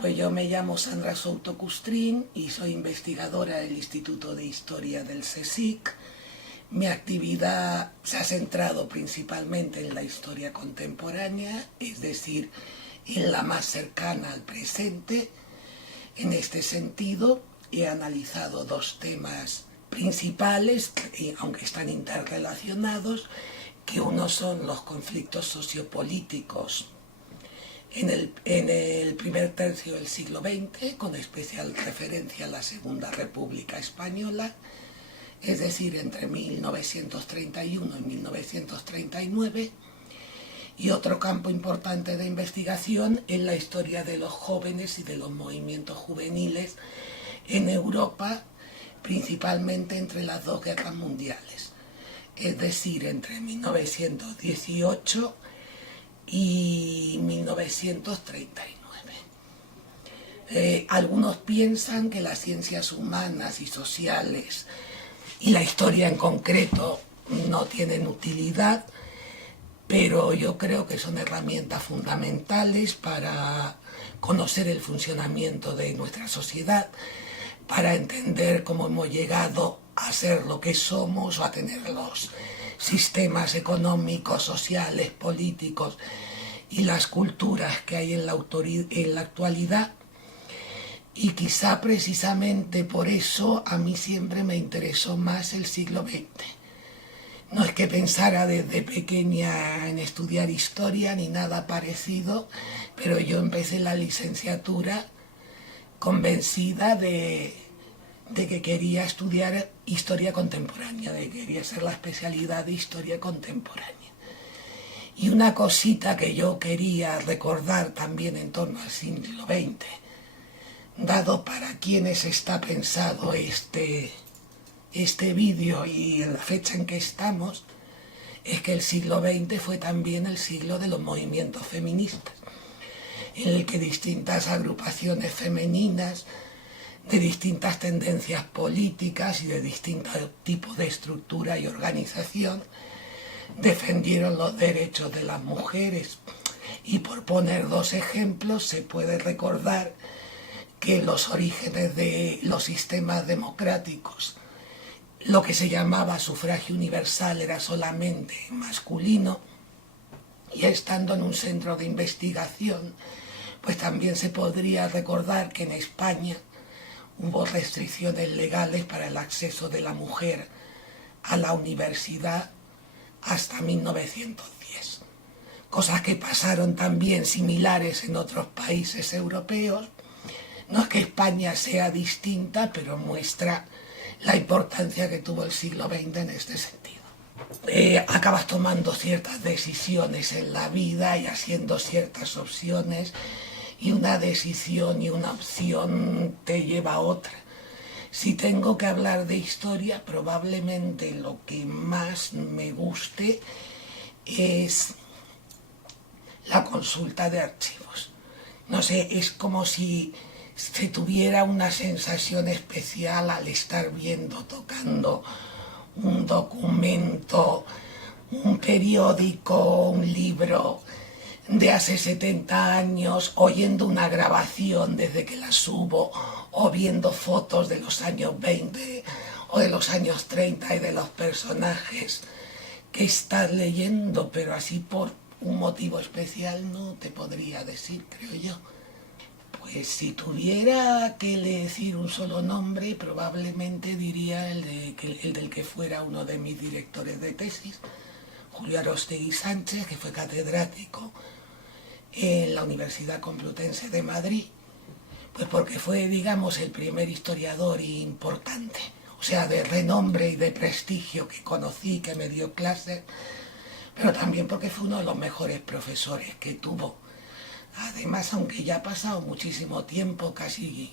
Pues yo me llamo Sandra Souto Custrín y soy investigadora del Instituto de Historia del CSIC. Mi actividad se ha centrado principalmente en la historia contemporánea, es decir, en la más cercana al presente. En este sentido, he analizado dos temas principales, aunque están interrelacionados, que uno son los conflictos sociopolíticos en el primer tercio del siglo XX, con especial referencia a la Segunda República Española, es decir, entre 1931 y 1939, y otro campo importante de investigación en la historia de los jóvenes y de los movimientos juveniles en Europa, principalmente entre las dos guerras mundiales, es decir, entre 1918 y 1939. Algunos piensan que las ciencias humanas y sociales y la historia en concreto no tienen utilidad, pero yo creo que son herramientas fundamentales para conocer el funcionamiento de nuestra sociedad, para entender cómo hemos llegado a ser lo que somos o a tener los sistemas económicos, sociales, políticos y las culturas que hay en la actualidad. Y quizá precisamente por eso a mí siempre me interesó más el siglo XX. No es que pensara desde pequeña en estudiar historia ni nada parecido, pero yo empecé la licenciatura convencida de que quería estudiar historia contemporánea, de que quería ser la especialidad de historia contemporánea. Y una cosita que yo quería recordar también en torno al siglo XX, dado para quienes está pensado este vídeo y en la fecha en que estamos, es que el siglo XX fue también el siglo de los movimientos feministas, en el que distintas agrupaciones femeninas de distintas tendencias políticas y de distintos tipos de estructura y organización defendieron los derechos de las mujeres. Y por poner dos ejemplos, se puede recordar que los orígenes de los sistemas democráticos, lo que se llamaba sufragio universal era solamente masculino, y estando en un centro de investigación, pues también se podría recordar que en España hubo restricciones legales para el acceso de la mujer a la universidad hasta 1910. Cosas que pasaron también similares en otros países europeos. No es que España sea distinta, pero muestra la importancia que tuvo el siglo XX en este sentido. Acabas tomando ciertas decisiones en la vida y haciendo ciertas opciones, y una decisión y una opción te lleva a otra. Si tengo que hablar de historia, probablemente lo que más me guste es la consulta de archivos. No sé, es como si se tuviera una sensación especial al estar viendo, tocando un documento, un periódico, un libro de hace 70 años, oyendo una grabación desde que la subo, o viendo fotos de los años 20 o de los años 30 y de los personajes que estás leyendo, pero así por un motivo especial no te podría decir, creo yo. Pues si tuviera que decir un solo nombre, probablemente diría el del que fuera uno de mis directores de tesis, Julio Aróstegui Sánchez, que fue catedrático en la Universidad Complutense de Madrid, pues porque fue, digamos, el primer historiador importante, o sea, de renombre y de prestigio que conocí, que me dio clases, pero también porque fue uno de los mejores profesores que tuvo. Además, aunque ya ha pasado muchísimo tiempo, casi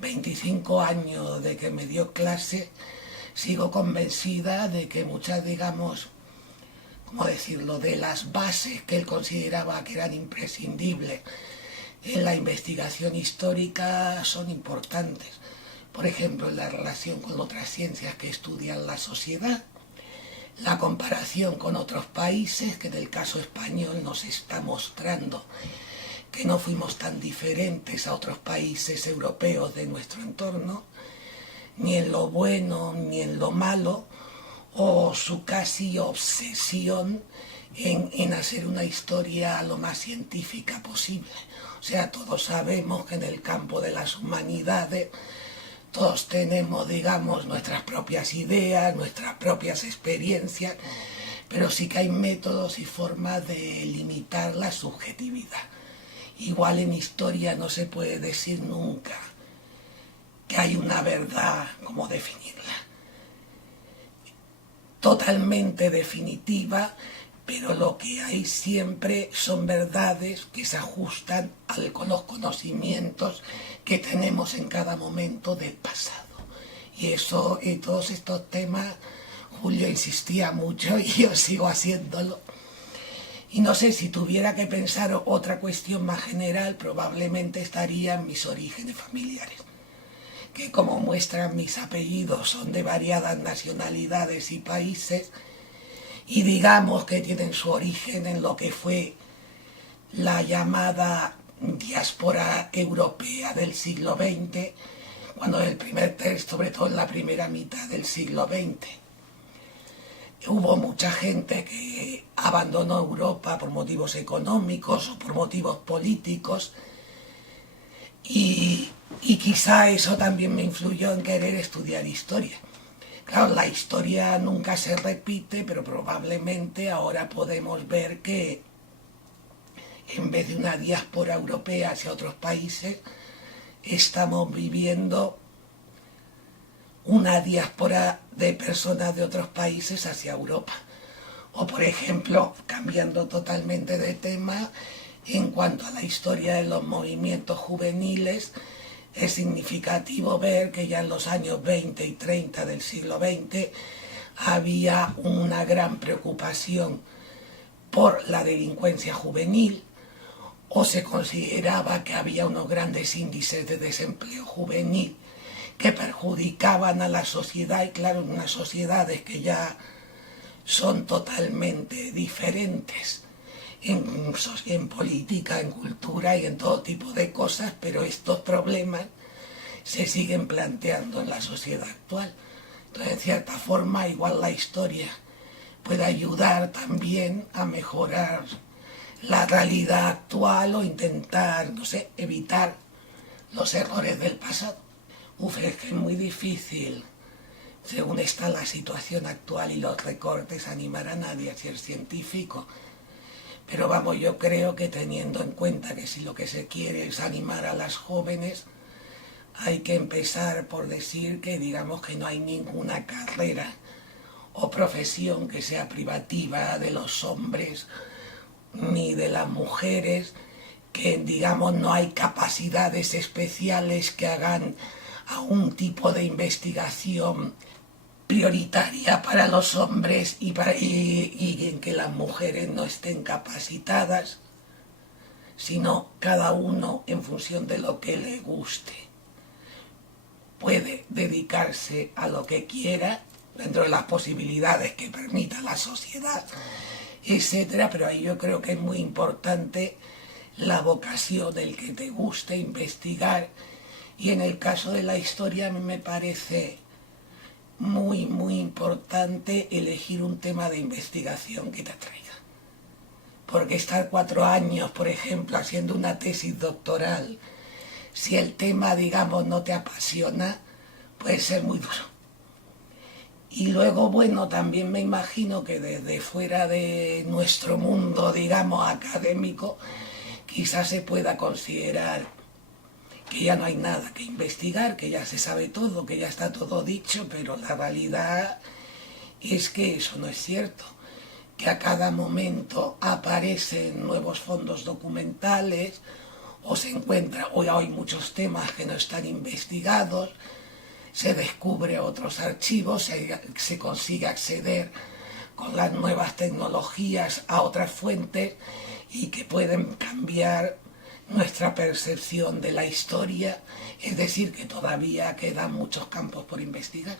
25 años de que me dio clase, sigo convencida de que muchas, digamos, ¿cómo decirlo?, de las bases que él consideraba que eran imprescindibles en la investigación histórica son importantes. Por ejemplo, en la relación con otras ciencias que estudian la sociedad, la comparación con otros países, que en el caso español nos está mostrando que no fuimos tan diferentes a otros países europeos de nuestro entorno, ni en lo bueno ni en lo malo, o su casi obsesión en hacer una historia lo más científica posible. O sea, todos sabemos que en el campo de las humanidades todos tenemos, digamos, nuestras propias ideas, nuestras propias experiencias, pero sí que hay métodos y formas de limitar la subjetividad. Igual en historia no se puede decir nunca que hay una verdad, como definirla, totalmente definitiva, pero lo que hay siempre son verdades que se ajustan con los conocimientos que tenemos en cada momento del pasado. Y eso, en todos estos temas, Julio insistía mucho y yo sigo haciéndolo. Y no sé, si tuviera que pensar otra cuestión más general, probablemente estaría en mis orígenes familiares, que como muestran mis apellidos son de variadas nacionalidades y países, y digamos que tienen su origen en lo que fue la llamada diáspora europea del siglo XX, cuando sobre todo en la primera mitad del siglo XX, hubo mucha gente que abandonó Europa por motivos económicos o por motivos políticos, y quizá eso también me influyó en querer estudiar historia. Claro, la historia nunca se repite, pero probablemente ahora podemos ver que en vez de una diáspora europea hacia otros países, estamos viviendo una diáspora de personas de otros países hacia Europa. O, por ejemplo, cambiando totalmente de tema, en cuanto a la historia de los movimientos juveniles, es significativo ver que ya en los años 20 y 30 del siglo XX había una gran preocupación por la delincuencia juvenil, o se consideraba que había unos grandes índices de desempleo juvenil que perjudicaban a la sociedad, y claro, en unas sociedades que ya son totalmente diferentes en política, en cultura y en todo tipo de cosas, pero estos problemas se siguen planteando en la sociedad actual. Entonces, en cierta forma, igual la historia puede ayudar también a mejorar la realidad actual o intentar, no sé, evitar los errores del pasado. Es que es muy difícil, según está la situación actual y los recortes, animar a nadie a ser científico. Pero vamos, yo creo que teniendo en cuenta que si lo que se quiere es animar a las jóvenes, hay que empezar por decir que digamos que no hay ninguna carrera o profesión que sea privativa de los hombres ni de las mujeres, que digamos no hay capacidades especiales que hagan a un tipo de investigación prioritaria para los hombres y en que las mujeres no estén capacitadas, sino cada uno en función de lo que le guste puede dedicarse a lo que quiera dentro de las posibilidades que permita la sociedad, etcétera. Pero ahí yo creo que es muy importante la vocación del que te guste investigar, y en el caso de la historia a mí me parece muy, muy importante elegir un tema de investigación que te atraiga. Porque estar 4 años, por ejemplo, haciendo una tesis doctoral, si el tema, digamos, no te apasiona, puede ser muy duro. Y luego, bueno, también me imagino que desde fuera de nuestro mundo, digamos, académico, quizás se pueda considerar que ya no hay nada que investigar, que ya se sabe todo, que ya está todo dicho, pero la realidad es que eso no es cierto, que a cada momento aparecen nuevos fondos documentales, o se encuentra, hoy hay muchos temas que no están investigados, se descubre otros archivos, se consigue acceder con las nuevas tecnologías a otras fuentes y que pueden cambiar nuestra percepción de la historia, es decir, que todavía quedan muchos campos por investigar.